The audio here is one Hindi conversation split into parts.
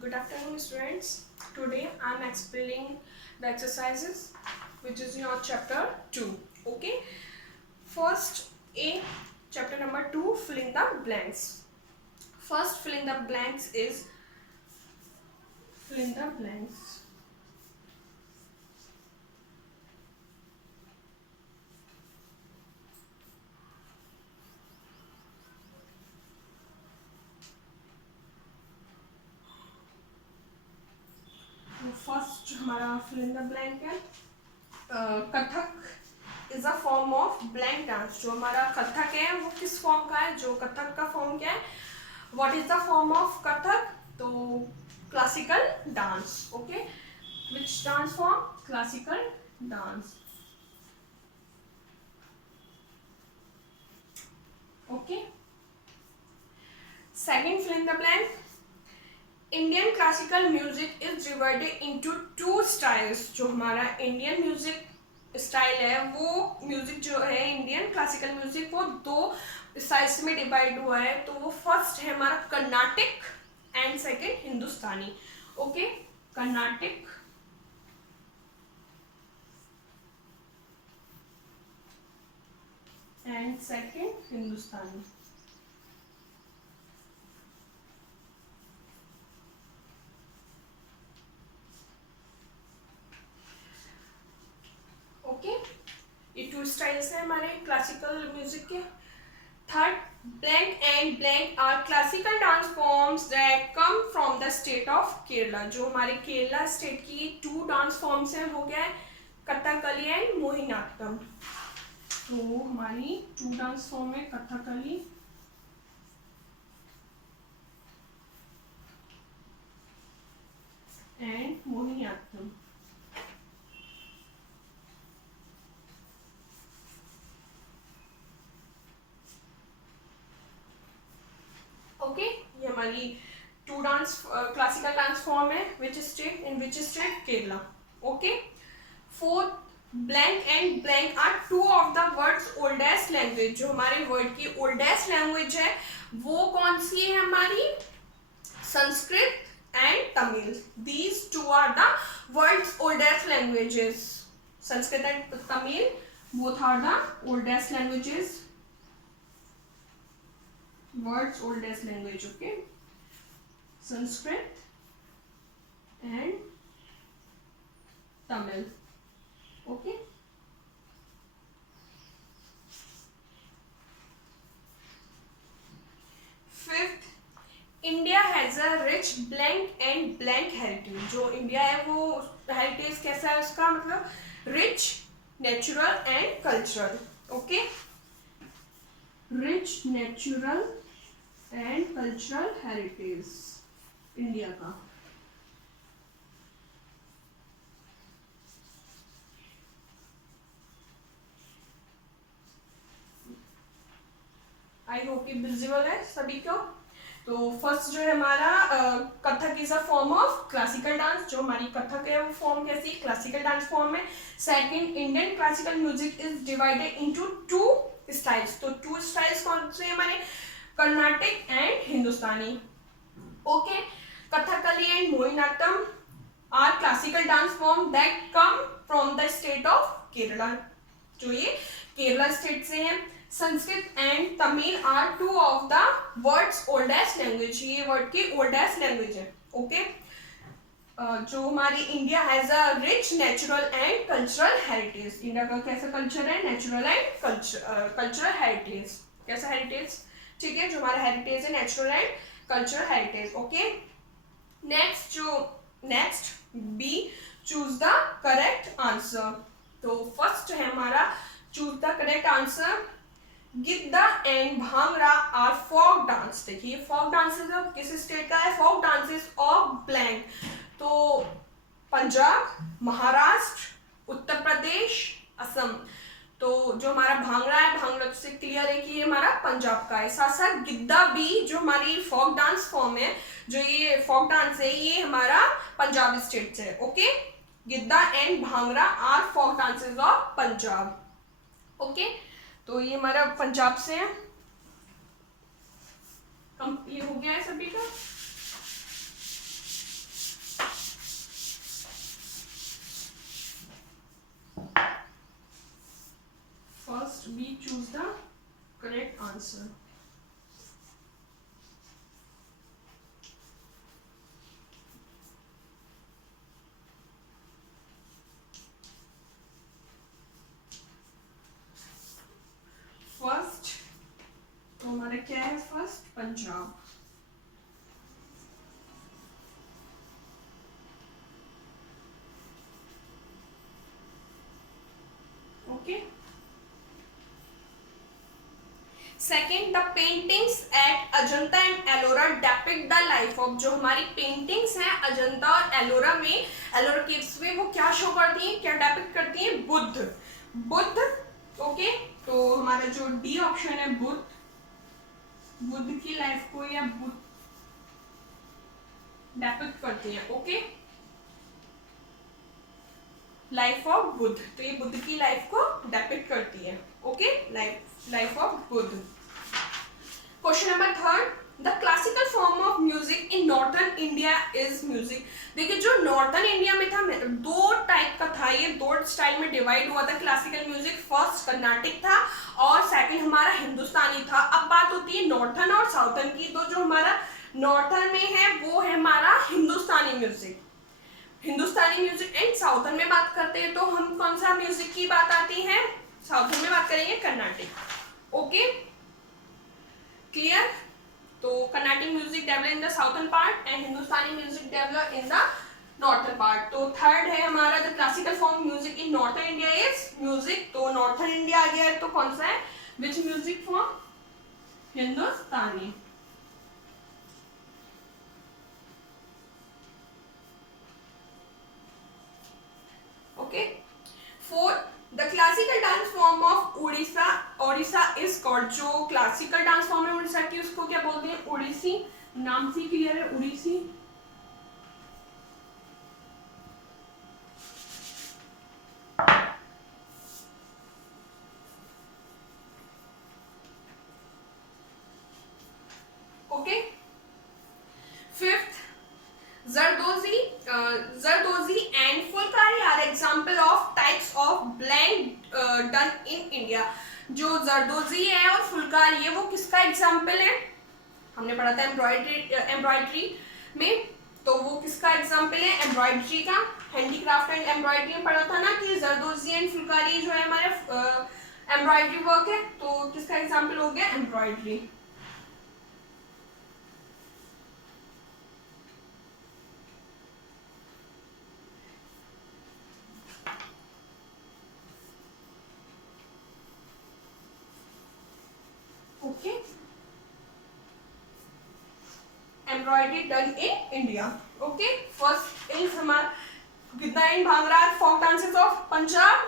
Good afternoon, students. Today I am explaining the exercises which is in your chapter 2. Okay. First A, chapter number 2, fill in the blanks. First fill in the blanks is fill in the blanks. First हमारा फिल इन द ब्लैंक है Kathak is a form of blank dance. जो हमारा कथक है वो किस फॉर्म का है? जो कथक का फॉर्म क्या है? What is the form of Kathak? तो classical dance. Okay, which dance form? Classical dance. Okay, second fill in the blank. Indian classical music is divided into two styles. जो हमारा इंडियन म्यूजिक स्टाइल है वो म्यूजिक जो है इंडियन क्लासिकल म्यूजिक वो दो स्टाइल्स में डिवाइड हुआ है। तो वो फर्स्ट है हमारा Carnatic and second Hindustani. Okay, Carnatic and second Hindustani. Okay, ये टू स्टाइल्स है हमारे क्लासिकल म्यूजिक के। Third, blank and blank are classical dance forms that come from the state of Kerala. जो हमारे केरला स्टेट की टू डांस फॉर्म्स हैं वो क्या है? कथकली एंड मोहिनीअट्टम। तो हमारी टू डांस फॉर्म है कथकली एंड मोहिनीअट्टम। ओके, ये हमारी two dance classical dance form है। Which state? In which state? Kerala. Okay, fourth, blank and blank are two of the words oldest language. जो हमारे वर्ड की ओल्डेस्ट लैंग्वेज है वो कौन सी है हमारी? Sanskrit and Tamil. These two are the world's oldest languages. Sanskrit and Tamil both are the oldest languages, world's oldest language. Okay, Sanskrit and Tamil. Okay, fifth, India has a rich blank and blank heritage. जो इंडिया है वो हेरिटेज कैसा है उसका? मतलब rich, natural and cultural. Okay, rich, natural and cultural heritage India का। आई होप कि विजिबल है सभी को। तो फर्स्ट जो है हमारा Kathak is a form of classical dance. जो हमारी कथक है वो फॉर्म कैसी? क्लासिकल डांस फॉर्म है। Second, Indian classical music is divided into two styles. तो टू स्टाइल्स कौन से हमारे? Carnatic and Hindustani. Okay, Kathakali and Mohiniyattam are classical dance form that come from the state of Kerala. जो ये केरला स्टेट से हैं। Sanskrit and Tamil are two of the world's oldest language. ये वर्ड की ओल्डेस्ट लैंग्वेज है। ओके, जो हमारी India has a rich natural and cultural heritage. India का कैसा कल्चर है? Natural and cultural heritage. कैसा हेरिटेज? ठीक है, जो हमारा हेरिटेज है natural and cultural heritage. Okay, next B, choose the correct answer. तो फर्स्ट है हमारा choose the correct answer. Giddha and Bhangra are folk dance. देखिए फोक डांसेस किस स्टेट का है? Folk dances of blank. तो पंजाब, महाराष्ट्र, उत्तर प्रदेश, असम। तो जो हमारा भांगड़ा है, भांगड़ा से क्लियर है कि ये हमारा पंजाब का है। साथ साथ गिद्दा भी जो हमारी फोक डांस फॉर्म है, जो ये फोक डांस है ये हमारा पंजाब स्टेट से है। Okay, Giddha and Bhangra are folk dances of Punjab. Okay, तो ये हमारा पंजाब से है। ये हो गया है सभी का। First Punjab. Okay. Second, the paintings at Ajanta and Ellora depict the life of, जो हमारी पेंटिंग्स हैं अजंता और एलोरा में, एलोरा केव्स में, वो क्या शो करती हैं, क्या डेपिक्ट करती हैं, बुद्ध। ओके, तो हमारा जो डी ऑप्शन है बुद्ध की लाइफ को या बुद्ध डेपिक्ट करती हैं। ओके, लाइफ ऑफ बुद्ध, तो ये बुद्ध की लाइफ को डेपिक्ट करती है। Okay, life of Buddha. Question number third, the classical form of music in northern India is music. देखिए, जो नॉर्थर्न इंडिया में था, दो टाइप का था, ये दो स्टाइल में डिवाइड हुआ था क्लासिकल म्यूजिक। फर्स्ट कर्नाटिक था और सेकंड हमारा हिंदुस्तानी था। अब बात होती है नॉर्थर्न और साउथर्न की, तो जो हमारा नॉर्थर्न में है वो है हमारा Hindustani music. Hindustani music and southern में बात करते हैं तो हम कौन सा म्यूजिक की बात आती है, साउथर्न में बात करेंगे कर्नाटिक। Okay, clear. तो Carnatic music develop in the southern part and Hindustani music develop in the northern part. तो थर्ड है हमारा the classical form music in northern India is music. तो नॉर्थर्न इंडिया आ गया है, तो कौन सा है, which music form, Hindustani. Okay, fourth, the classical dance form of Odisha is called, जो क्लासिकल डांस फॉर्म है उड़ीसा की, उसको क्या बोलते हैं, ओडिसी। नाम से क्लियर है, Odissi. Okay, fifth, Zardozi and Fulkari are example of types of blend done in India। जो जरदोजी है और फुलकारी है वो किसका एग्जाम्पल है, हमने पढ़ा था एम्ब्रॉयडरी में, तो वो किसका एग्जाम्पल है, एम्ब्रॉयडरी का। हैंडीक्राफ्ट एंड एम्ब्रॉयडरी में पढ़ा था ना कि जरदोजी एंड फुलकारी जो है हमारे एम्ब्रॉयडरी वर्क है, तो किसका एग्जाम्पल हो गया, embroidery. Okay, embroidery done in India. Okay, first is हमारा Giddha and Bhangra folk dances of Punjab.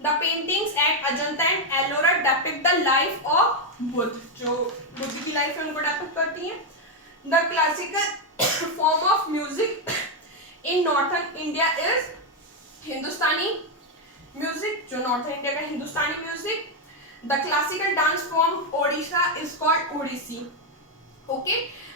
The paintings at Ajanta and Ellora depict the life of Buddha, जो बुद्ध की लाइफ है उनको डेपिक्ट करती हैं। The classical form of music in northern India is Hindustani music, जो नॉर्थर्न इंडिया का Hindustani music. The classical dance form Odisha is called Odissi. Okay,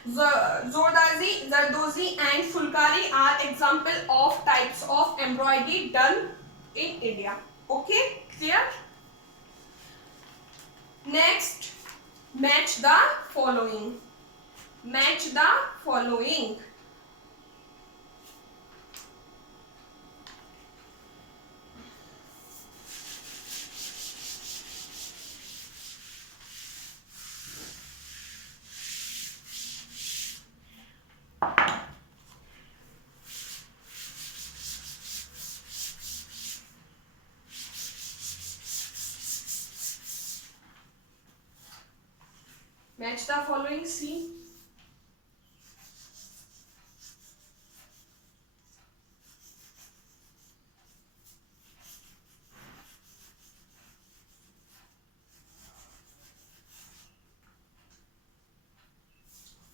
Zardozi and Fulkari are example of types of embroidery done in India. Okay, clear? Next, match the following. Match the following. Match the following. See.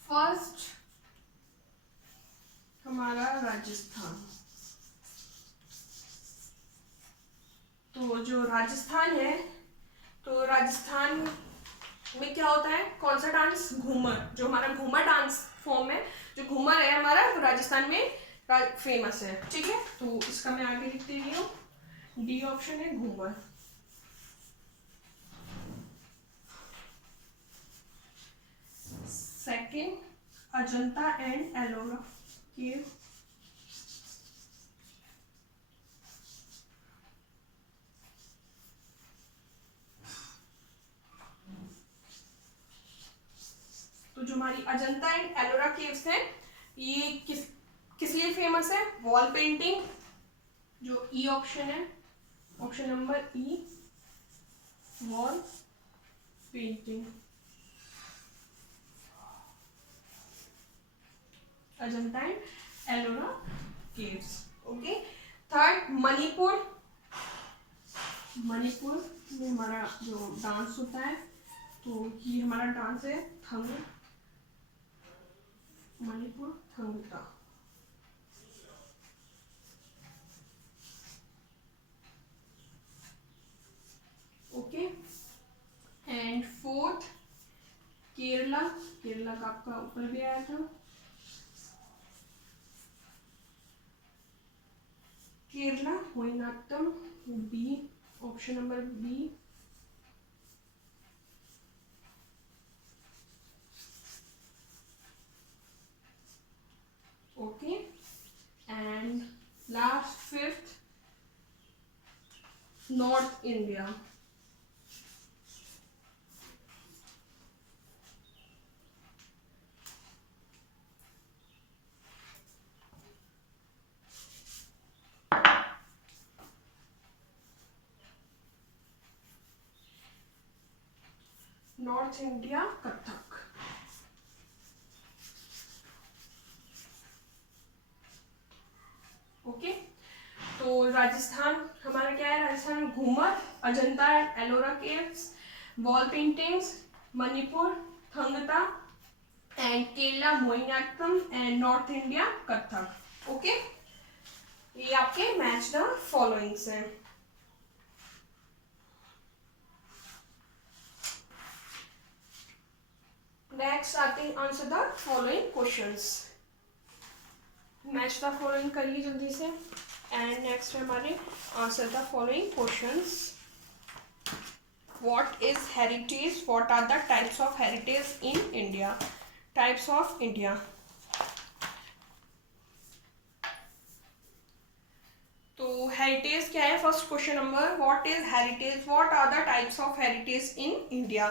First हमारा राजस्थान। तो जो राजस्थान है, तो राजस्थान में क्या होता है, कौन सा डांस, घूमर। जो हमारा घूमर डांस फॉर्म है, जो घूमर है हमारा, तो राजस्थान में फेमस है। ठीक है, तो इसका मैं आगे लिख दे रही हूँ, डी ऑप्शन है घूमर। सेकंड, अजंता एंड एलोरा केव। तो जो हमारी अजंता एंड एलोरा केव्स है ये किस लिए फेमस है? वॉल पेंटिंग, जो ई ऑप्शन है, option number E, wall painting, Ajanta and Ellora caves. Okay, third Manipur, Manipur में हमारा जो डांस होता है, तो ये हमारा डांस है Thang, Manipur Thangta. Okay, and fourth Kerala, Kerala का आपका ऊपर भी आया था, Kerala Mohiniyattam, B, option number B. Okay, and last fifth north India, north India Kathak. Okay, तो राजस्थान हमारा क्या है? राजस्थान में Ghoomar, Ajanta and Ellora caves, wall paintings, Manipur Thangta, and Kerala Mohiniyattam, and north India Kathak. Okay, ये आपके मैच द फॉलोइंग्स हैं। नेक्स्ट आते हैं answer the following questions. Match the following करिए जल्दी से। एंड नेक्स्ट है हमारे answer the following questions. What is heritage? What are the types of heritage in India? Types of India. तो हेरिटेज क्या है? First question number, what is heritage? What are the types of heritage in India?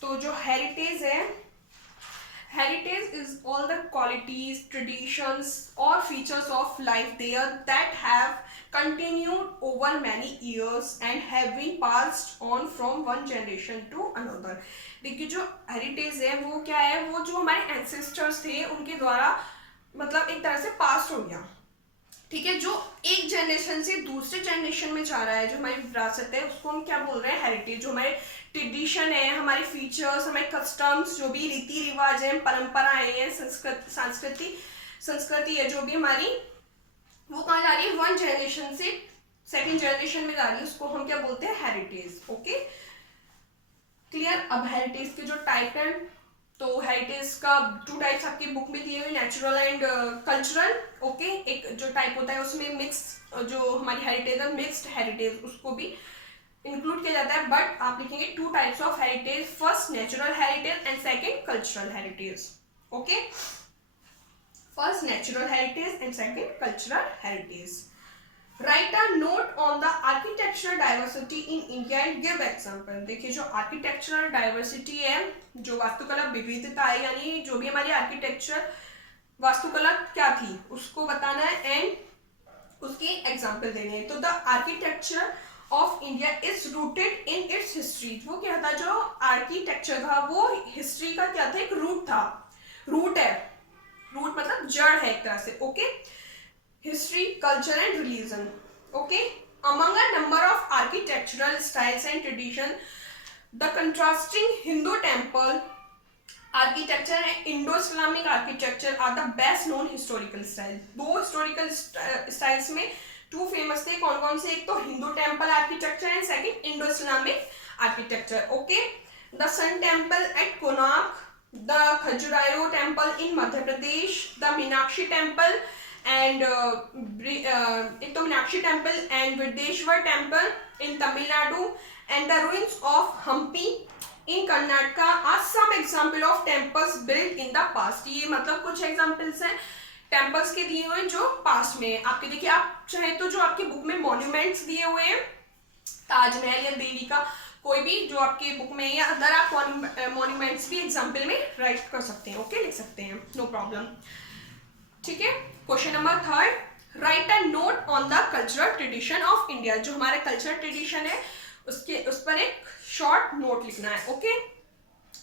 तो जो हेरिटेज है, heritage is all the qualities, traditions or features of life there that have continued over many years and have been passed on from one generation to another। देखिए जो हेरिटेज है वो क्या है? वो जो हमारे एंसेस्टर्स थे उनके द्वारा मतलब एक तरह से पास हो गया, ठीक है, जो एक जनरेशन से दूसरे जनरेशन में जा रहा है, जो हमारी विरासत है उसको हम क्या बोल रहे हैं? हेरिटेज। जो हमारे ट्रेडिशन है, हमारे फीचर्स, हमारे कस्टम्स, जो भी रीति रिवाज है, परंपराएं हैं, संस्कृति है जो भी हमारी, वो कहाँ जा रही है? वन जनरेशन से सेकंड जनरेशन में जा रही है, उसको हम क्या बोलते हैं? हेरिटेज। Okay, clear. अब हेरिटेज के जो टाइप है, तो हेरिटेज का टू टाइप्स आपकी बुक में दिए हुए, नेचुरल एंड कल्चरल। ओके, एक जो टाइप होता है उसमें मिक्स, जो हमारी हेरिटेज है मिक्स्ड हेरिटेज, उसको भी इंक्लूड किया जाता है। बट आप लिखेंगे two types of heritage, first natural heritage and second cultural heritage. Okay, first natural heritage and second cultural heritage. Right a note on the architectural diversity in India and give example. देखिए जो आर्किटेक्चरल डाइवर्सिटी है, जो वास्तुकला विविधता है, यानी जो भी हमारी आर्किटेक्चर वास्तुकला क्या थी उसको बताना है एंड उसकी एग्जांपल देने हैं। तो the architecture of India is rooted in its history. वो क्या था? जो आर्किटेक्चर था वो हिस्ट्री का क्या था? एक रूट था, रूट है, रूट मतलब जड़ है एक तरह से। Okay, history, culture and religion. Okay, among a number of architectural styles and tradition, the contrasting Hindu temple architecture and Indo-Islamic architecture are the best known historical style। दो historical styles में टू फेमस थे, कौन कौन से? एक तो Hindu temple architecture and second Indo Islamic architecture. Okay, the sun temple at Konark, the Khajuraho temple in Madhya Pradesh, the Meenakshi temple and एक तो Meenakshi temple and Brihadeshwara temple in Tamil Nadu and the ruins of Hampi in Karnataka are some example of temples build in the past. ये मतलब कुछ एग्जाम्पल्स हैं टेम्पल्स के दिए हुए जो पास्ट में आपके। देखिए आप चाहे तो जो आपके बुक में मॉन्यूमेंट्स दिए हुए हैं, ताजमहल या दिल्ली का कोई भी जो आपके बुक में, या अदर आप मॉन्यूमेंट्स भी एग्जाम्पल में राइट कर सकते हैं, ओके, लिख सकते हैं, नो प्रॉब्लम। ठीक है, question number third, write a note on the cultural tradition of India. जो हमारा कल्चरल ट्रेडिशन है उस पर एक शॉर्ट नोट लिखना है, okay.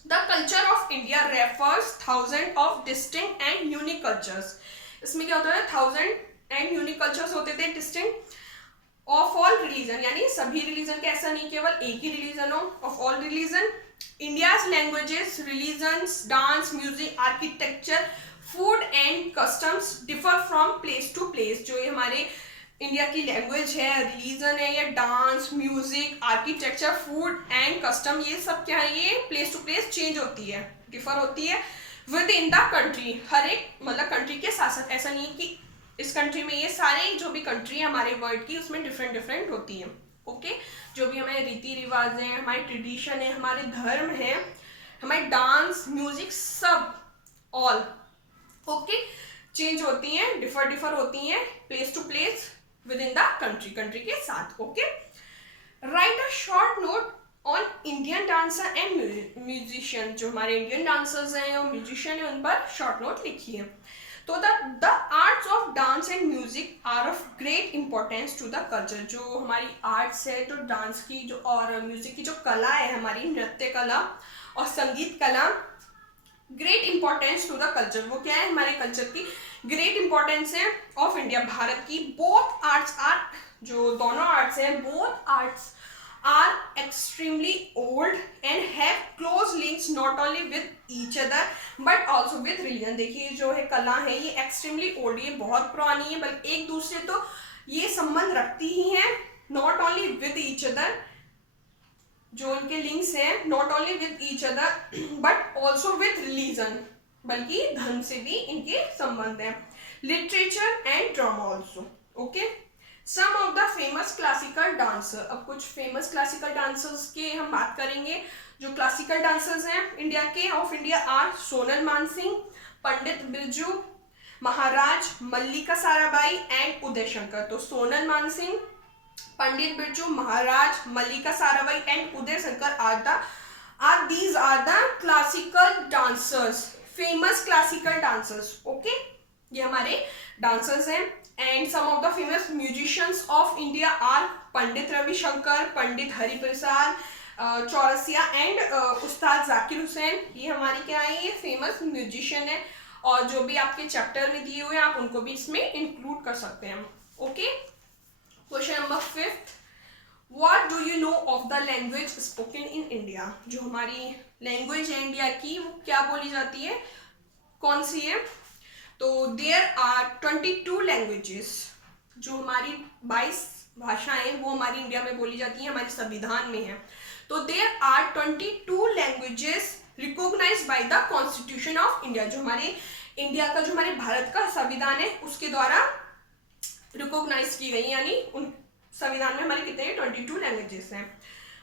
The culture of India refers thousand of distinct and unique cultures. इसमें क्या होता है, 1000 एंड यूनिक कल्चर्स होते थे डिस्टिंक्ट ऑफ ऑल रिलीजन, यानी सभी रिलीजन के, ऐसा नहीं केवल एक ही रिलीजन हो, of all religion. India's languages, religions, dance, music, architecture, food and customs differ from place to place. जो ये हमारे इंडिया की लैंग्वेज है, रिलीजन है, या dance, music, architecture, food and custom, ये सब क्या है, ये प्लेस टू प्लेस चेंज होती है, डिफर होती है विद इन द कंट्री। हर एक मतलब कंट्री के साथ साथ, ऐसा नहीं है कि इस कंट्री में, ये सारे जो भी कंट्री है हमारे वर्ल्ड की, उसमें डिफरेंट डिफरेंट होती है, ओके। जो भी हमारे रीति रिवाज हैं, हमारे ट्रेडिशन है, हमारे धर्म है, हमारे डांस, म्यूजिक, सब ऑल ओके चेंज होती हैं, डिफर होती हैं place to place within the country, country के साथ, okay. Write a short note on Indian dancer and musician. जो हमारे इंडियन डांसर्स हैं और म्यूजिशियन है, उन पर शॉर्ट नोट लिखिए। तो the arts of dance and music are of great importance to the culture. जो हमारी आर्ट्स है, जो डांस की जो और म्यूजिक की जो कला है, हमारी नृत्य कला और संगीत कला, great importance to the culture, वो क्या है, हमारे कल्चर की ग्रेट इंपॉर्टेंस है ऑफ इंडिया, भारत की। बोथ आर्ट्स आर, जो दोनों आर्ट्स हैं, both arts are extremely old and have close links not only with each other but also with religion। देखिए जो है कला है, ये extremely old, ये बहुत पुरानी है, बल्कि एक दूसरे तो ये संबंध रखती ही है, not only with each other, जो इनके लिंक्स हैं, not only with each other but also with religion, बल्कि धर्म से भी इनके संबंध है। literature and drama also, okay। Some of the famous classical dancer. अब कुछ फेमस क्लासिकल डांसर्स की हम बात करेंगे। जो क्लासिकल डांसर्स हैं इंडिया के, of India are Sonal Mansingh, Pandit Birju Maharaj, Mallika Sarabhai and Uday Shankar. तो Sonal Mansingh, Pandit Birju Maharaj, Mallika Sarabhai and Uday Shankar are these are the classical dancers, famous classical dancers, okay. ये हमारे डांसर्स हैं। And some of the famous musicians of India are Pandit Ravishankar, Pandit Hariprasad Chaurasia and Ustad Zakir Hussain. ये हमारी क्या है, ये फेमस म्यूजिशियन है, और जो भी आपके चैप्टर में दिए हुए हैं आप उनको भी इसमें इंक्लूड कर सकते हैं, okay. Question number 5, what do you know of the language spoken in India. जो हमारी लैंग्वेज है इंडिया की, वो क्या बोली जाती है, कौन सी है। तो देयर आर 22 लैंग्वेजेस। जो हमारी 22 भाषाएं वो हमारी इंडिया में बोली जाती हैं, हमारे संविधान में है। तो there are 22 languages recognized by the constitution of India. जो हमारे इंडिया का, जो हमारे भारत का संविधान है, उसके द्वारा रिकॉग्नाइज की गई, यानी उन संविधान में हमारे कितने 22 लैंग्वेजेस हैं।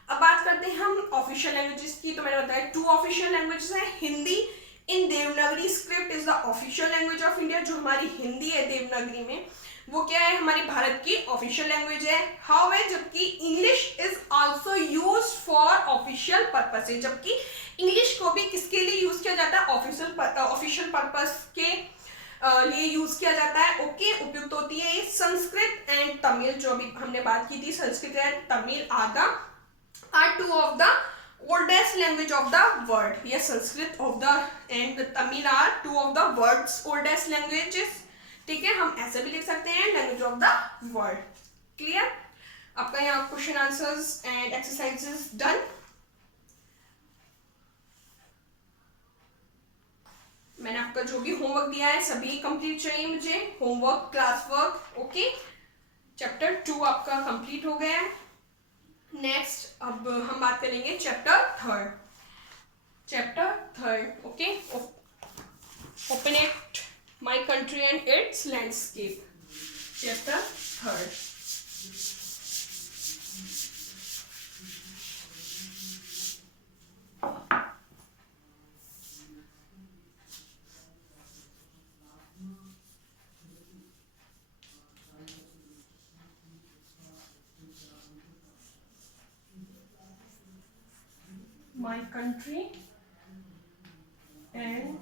अब बात करते हैं हम ऑफिशियल लैंग्वेजेस की। तो मैंने बताया 2 ऑफिशियल लैंग्वेजेस हैं। Hindi in Devanagari script is the official language of India. जो हमारी हिंदी है देवनागरी में, वो क्या है, हमारी भारत की ऑफिशियल लैंग्वेज है। हाउएवर, जबकि English is also used for official purposes. जबकि इंग्लिश को भी किसके लिए यूज किया जाता है, ऑफिशियल पर्पस के लिए यूज किया जाता है, ओके। उपयुक्त होती है ये। संस्कृत एंड तमिल, जो अभी हमने बात की थी, Sanskrit and Tamil are 2 of the oldest language of the world. Yes, Sanskrit of the and Tamil are 2 of the world's oldest languages. ठीक है, हम ऐसे भी लिख सकते हैं language of the world. Clear. आपका यहाँ question answers and exercises done. मैंने आपका जो भी होमवर्क दिया है सभी कंप्लीट चाहिए मुझे, homework, class work, okay. Chapter 2 आपका कंप्लीट हो गया है। नेक्स्ट अब हम बात करेंगे chapter 3, okay. Open it, my country and its landscape, chapter 3। country and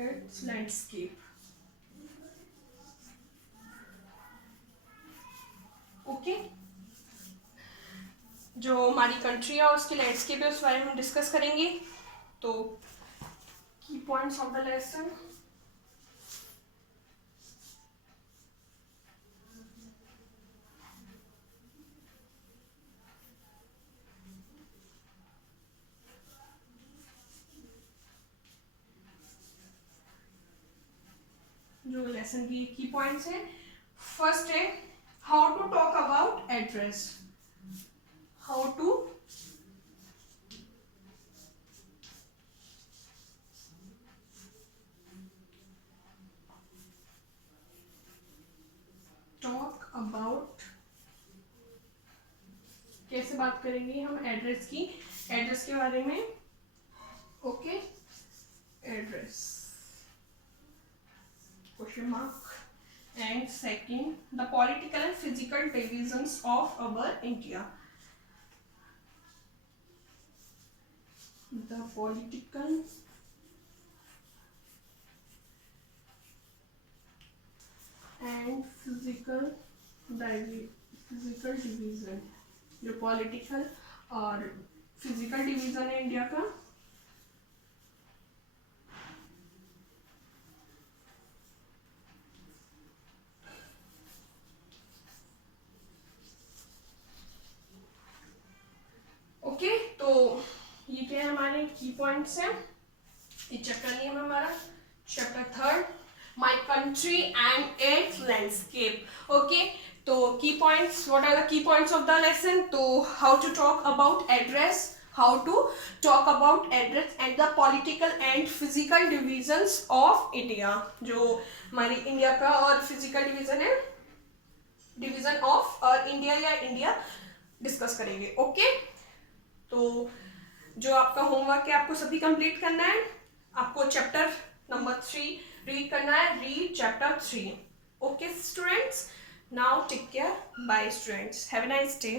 its landscape. Okay, जो हमारी कंट्री है और उसकी लैंडस्केप है उस बारे में हम डिस्कस करेंगे. तो key points of the lesson. जो लेसन की पॉइंट्स हैं, फर्स्ट है how to talk about address. How to talk about, कैसे बात करेंगे हम एड्रेस की, एड्रेस के बारे में. Okay, address question mark. And second, the political and physical divisions of our India. The political and physical division, जो पॉलिटिकल और फिजिकल डिवीजन है इंडिया का. ओके, तो ये क्या है हमारे की पॉइंट्स हैं. ये चैप्टर नेम है हमारा chapter third, my country and its landscape. Okay, तो key points, what are the key points of the lesson. तो how to talk about address, how to talk about address and the political and physical divisions of India. जो हमारी इंडिया का और फिजिकल डिवीजन है, डिवीजन ऑफ इंडिया या इंडिया डिस्कस करेंगे. ओके, तो जो आपका होमवर्क है आपको सभी कंप्लीट करना है. आपको चैप्टर नंबर 3 रीड करना है. Read chapter 3. Okay students, now take care. Bye students, have a nice day.